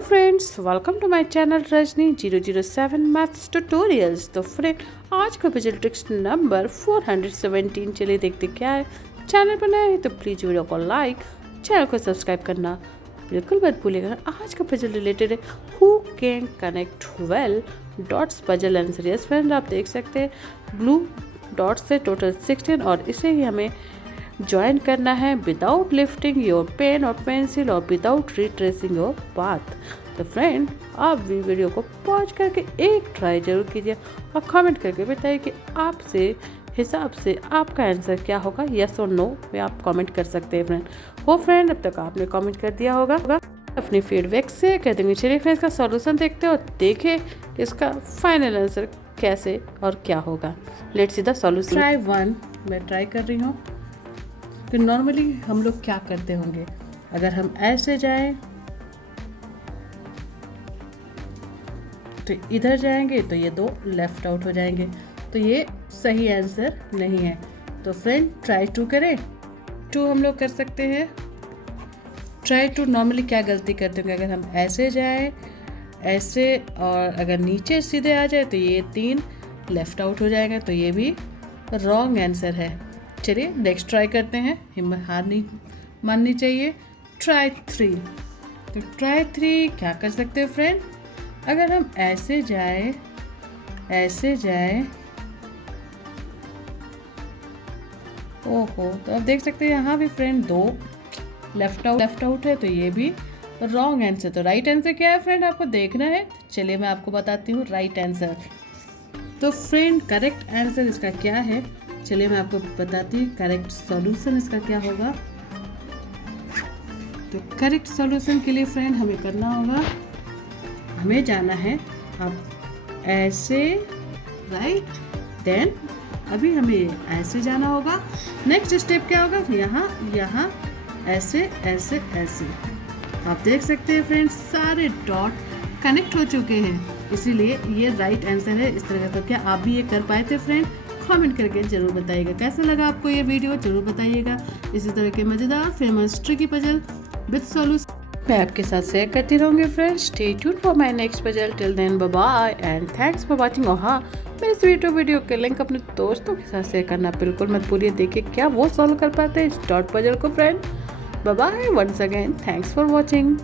Friends, welcome to my channel Rajni 007 maths tutorials. तो friend, आज का पजल ट्रिक्स नंबर 417। चलिए देखते क्या है। चैनल पर नए हैं तो प्लीज़ वीडियो को लाइक, चैनल को सब्सक्राइब करना बिल्कुल मत भूलिएगा। आज का पजल रिलेटेड है who can connect well dots puzzle answer. Yes friend, आप देख सकते हैं ब्लू डॉट्स से टोटल 16 और इसे ही हमें ज्वाइन करना है विदाउट लिफ्टिंग योर पेन और पेंसिल और विदाउट रिट्रेसिंग योर पाथ। तो फ्रेंड, आप भी वीडियो को पॉज करके एक ट्राई जरूर कीजिए और कमेंट करके बताइए कि आपसे हिसाब से आपका आंसर क्या होगा। यस और नो में आप कमेंट कर सकते हैं फ्रेंड। हो फ्रेंड, अब तक आपने कमेंट कर दिया होगा अपनी फीडबैक से कह देंगे। चलिए फ्रेंड, इसका सॉल्यूशन देखते हैं और देखें इसका फाइनल आंसर कैसे और क्या होगा। Let's see the solution. Try 1 मैं ट्राई कर रही हूँ। फिर नॉर्मली हम लोग क्या करते होंगे, अगर हम ऐसे जाएं तो इधर जाएंगे तो ये दो लेफ्ट आउट हो जाएंगे, तो ये सही आंसर नहीं है। तो फ्रेंड, ट्राई 2 करें। 2 हम लोग कर सकते हैं। ट्राई 2 नॉर्मली क्या गलती करते होंगे, अगर हम ऐसे जाएं ऐसे और अगर नीचे सीधे आ जाए तो ये 3 लेफ्ट आउट हो जाएगा, तो ये भी रॉन्ग आंसर है। चलिए नेक्स्ट ट्राई करते हैं, हिम्मत हार नहीं माननी चाहिए। ट्राई 3। तो ट्राई 3 क्या कर सकते हैं फ्रेंड, अगर हम ऐसे जाए ओहो, तो आप देख सकते हैं यहाँ भी फ्रेंड 2 लेफ्ट आउट है, तो ये भी रॉन्ग आंसर। तो राइट आंसर क्या है फ्रेंड, आपको देखना है। चलिए मैं आपको बताती हूँ राइट आंसर। तो फ्रेंड, करेक्ट आंसर इसका क्या है, चलिए मैं आपको बताती हूँ करेक्ट सॉल्यूशन इसका क्या होगा। तो करेक्ट सॉल्यूशन के लिए फ्रेंड हमें करना होगा, हमें जाना है अब ऐसे राइट, देन अभी हमें ऐसे जाना होगा। नेक्स्ट स्टेप क्या होगा, यहाँ ऐसे ऐसे ऐसे। आप देख सकते हैं फ्रेंड्स, सारे डॉट कनेक्ट हो चुके हैं, इसीलिए ये राइट आंसर है इस तरह का। तो क्या आप भी ये कर पाए थे फ्रेंड? कमेंट करके जरूर बताइएगा। कैसा लगा आपको ये वीडियो जरूर बताइएगा। इसी तरह के मजेदार famous tricky puzzle with solution मैं आपके साथ शेयर करती रहूंगी friends. Stay tuned for my next puzzle. Till then bye bye and thanks for watching. और हाँ, मेरे इस वीडियो के लिंक अपने दोस्तों के साथ शेयर करना बिल्कुल मत भूलिए। देखिए क्या वो सॉल्व कर पाते हैं इस डॉट पजल को friend. Bye bye once again, thanks for watching.